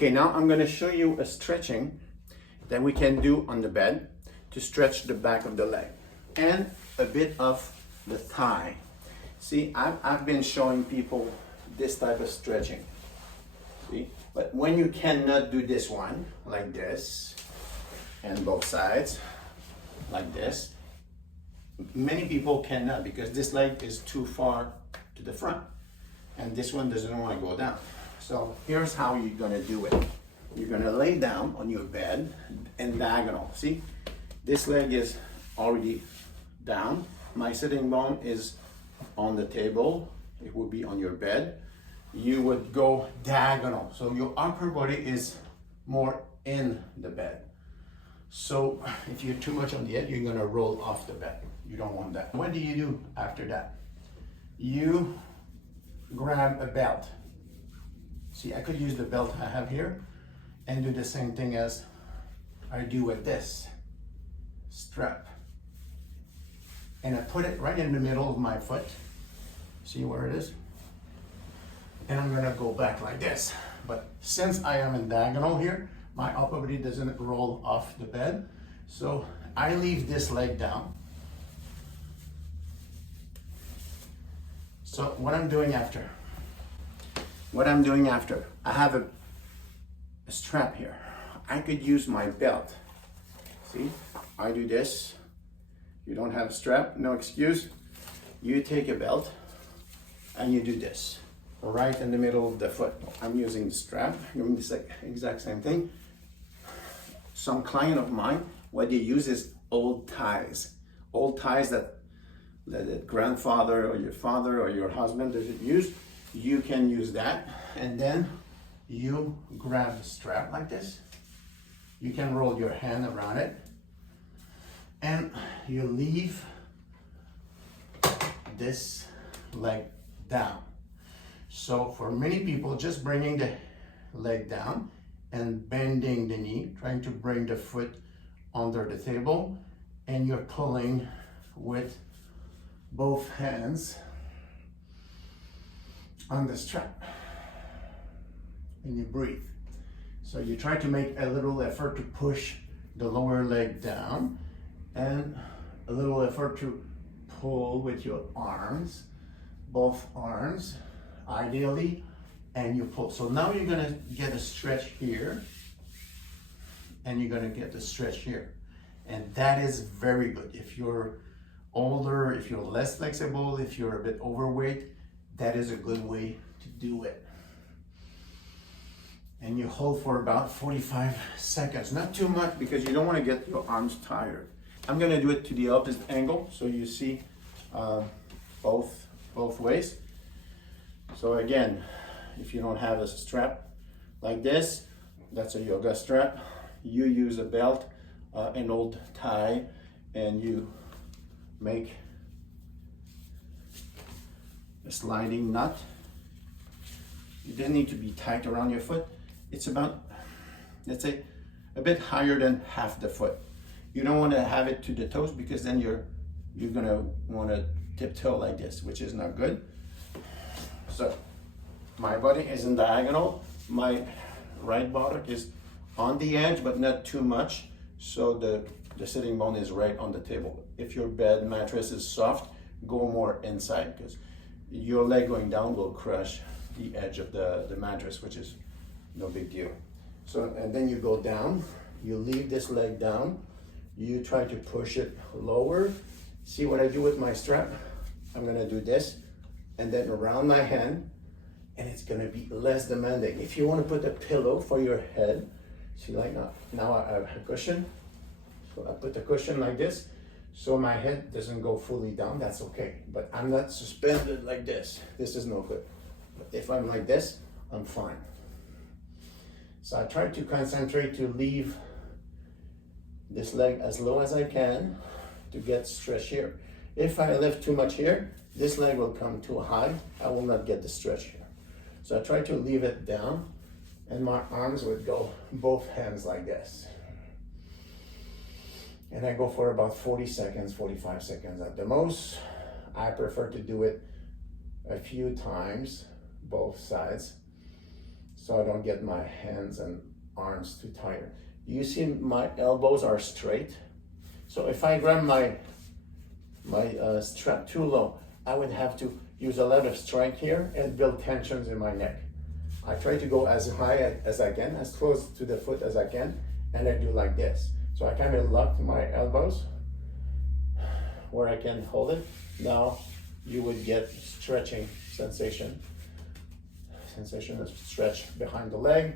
Okay, now I'm gonna show you a stretching that we can do on the bed to stretch the back of the leg and a bit of the thigh. See, I've been showing people this type of stretching, see? But when you cannot do this one, like this, and both sides, like this, many people cannot because this leg is too far to the front and this one doesn't want to go down. So here's how you're gonna do it. You're gonna lay down on your bed and diagonal. See, this leg is already down. My sitting bone is on the table. It would be on your bed. You would go diagonal. So your upper body is more in the bed. So if you're too much on the edge, you're gonna roll off the bed. You don't want that. What do you do after that? You grab a belt. See, I could use the belt I have here and do the same thing as I do with this strap. And I put it right in the middle of my foot. See where it is? And I'm gonna go back like this. But since I am in diagonal here, my upper body doesn't roll off the bed. So I leave this leg down. So what I'm doing after, I have a strap here. I could use my belt. See, I do this. You don't have a strap, no excuse. You take a belt and you do this, right in the middle of the foot. I'm using the strap, doing the exact same thing. Some client of mine, what they use is old ties that the grandfather or your father or your husband doesn't use. You can use that, and then you grab the strap like this. You can roll your hand around it, and you leave this leg down. So for many people, just bringing the leg down and bending the knee, trying to bring the foot under the table, and you're pulling with both hands on the strap, and you breathe. So you try to make a little effort to push the lower leg down and a little effort to pull with your arms, both arms, ideally, and you pull. So now you're gonna get a stretch here, and you're gonna get the stretch here. And that is very good. If you're older, if you're less flexible, if you're a bit overweight, that is a good way to do it. And you hold for about 45 seconds, not too much because you don't want to get your arms tired. I'm gonna do it to the opposite angle so you see both ways. So again, if you don't have a strap like this, that's a yoga strap. You use a belt, an old tie, and you make a sliding knot. It doesn't need to be tight around your foot. It's about, let's say, a bit higher than half the foot. You don't want to have it to the toes because then you're gonna want to tiptoe like this, which is not good. So my body is in diagonal. My right buttock is on the edge, but not too much. So the sitting bone is right on the table. If your bed mattress is soft, go more inside because your leg going down will crush the edge of the mattress, which is no big deal. So, and then you go down, you leave this leg down, you try to push it lower. See what I do with my strap? I'm gonna do this and then around my hand, and it's gonna be less demanding. If you wanna put a pillow for your head, see like now I have a cushion. So I put the cushion like this, so my head doesn't go fully down, that's okay. But I'm not suspended like this. This is no good. But if I'm like this, I'm fine. So I try to concentrate to leave this leg as low as I can to get stretch here. If I lift too much here, this leg will come too high. I will not get the stretch here. So I try to leave it down, and my arms would go both hands like this. And I go for about 40 seconds, 45 seconds at the most. I prefer to do it a few times, both sides. So so I don't get my hands and arms too tired. You see my elbows are straight. So if I grab my strap too low, I would have to use a lot of strength here and build tensions in my neck. I try to go as high as I can, as close to the foot as I can, and I do like this. So I kind of lock my elbows where I can hold it. Now you would get stretching sensation of stretch behind the leg,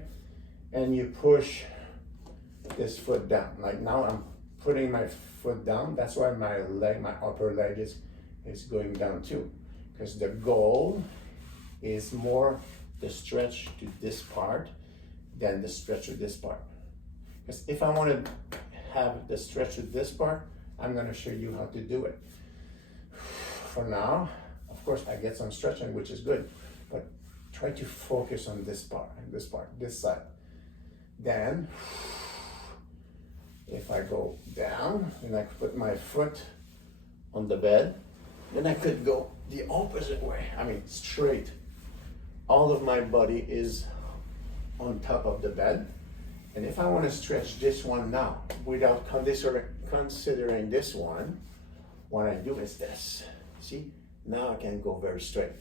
and you push this foot down. Like now I'm putting my foot down. That's why my upper leg is going down too, because the goal is more the stretch to this part than the stretch to this part. Because if I want to have the stretch to this part, I'm going to show you how to do it. For now, of course, I get some stretching, which is good, but try to focus on this part, this side. Then, if I go down and I put my foot on the bed, then I could go the opposite way. I mean, straight. All of my body is on top of the bed. And if I want to stretch this one now, without considering this one, what I do is this. See, now I can go very straight.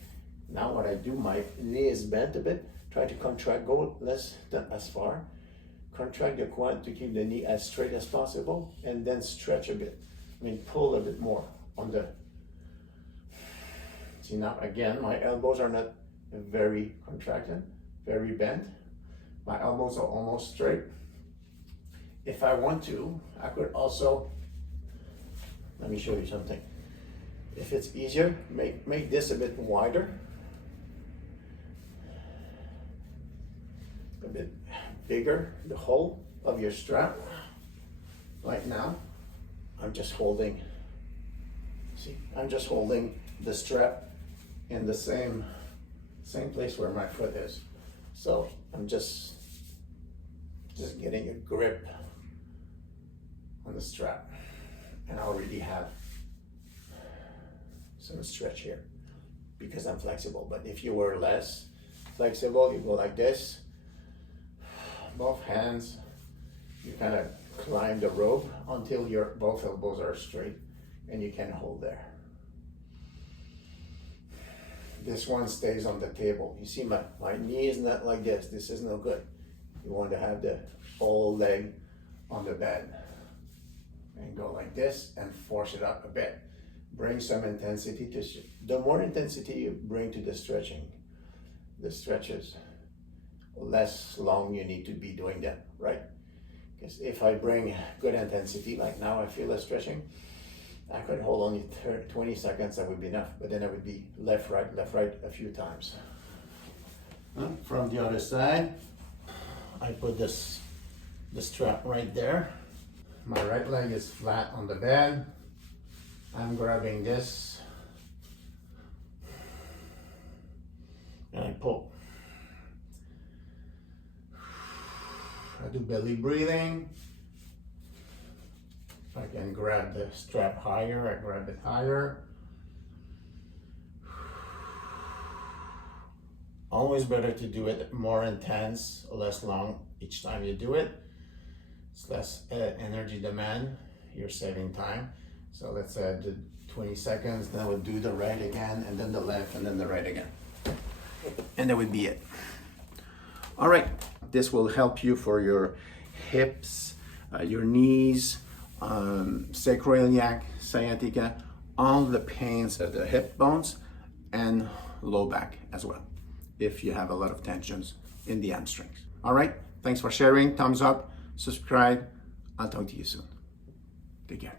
Now what I do, my knee is bent a bit, try to contract, go less than as far, contract the quad to keep the knee as straight as possible, and then stretch a bit. I mean, pull a bit more on the, see now again, my elbows are not very contracted, very bent. My elbows are almost straight. If I want to, I could also, let me show you something. If it's easier, make this a bit wider, a bit bigger, the hole of your strap. Right now, I'm just holding, see, I'm just holding the strap in the same place where my foot is. So I'm just getting a grip on the strap, and I already have some stretch here because I'm flexible. But if you were less flexible, you go like this, both hands, you kind of climb the rope until your both elbows are straight and you can hold there. This one stays on the table. You see my knee is not like this. This is no good. You want to have the whole leg on the bed and go like this and force it up a bit. Bring some intensity to, the more intensity you bring to the stretching, the stretches, less long you need to be doing them, right? Because if I bring good intensity, like now I feel a stretching, I could hold only 20 seconds, that would be enough, but then I would be left, right a few times. From the other side, I put the strap right there. My right leg is flat on the bed. I'm grabbing this and I pull. I do belly breathing. If I can grab the strap higher, I grab it higher. Always better to do it more intense, less long each time you do it. It's less energy demand, you're saving time. So let's do 20 seconds, then I would do the right again, and then the left, and then the right again. And that would be it. All right, this will help you for your hips, your knees, sacroiliac, sciatica, all the pains of the hip bones, and low back as well, if you have a lot of tensions in the hamstrings. All right, thanks for sharing, thumbs up, subscribe. I'll talk to you soon. Take care.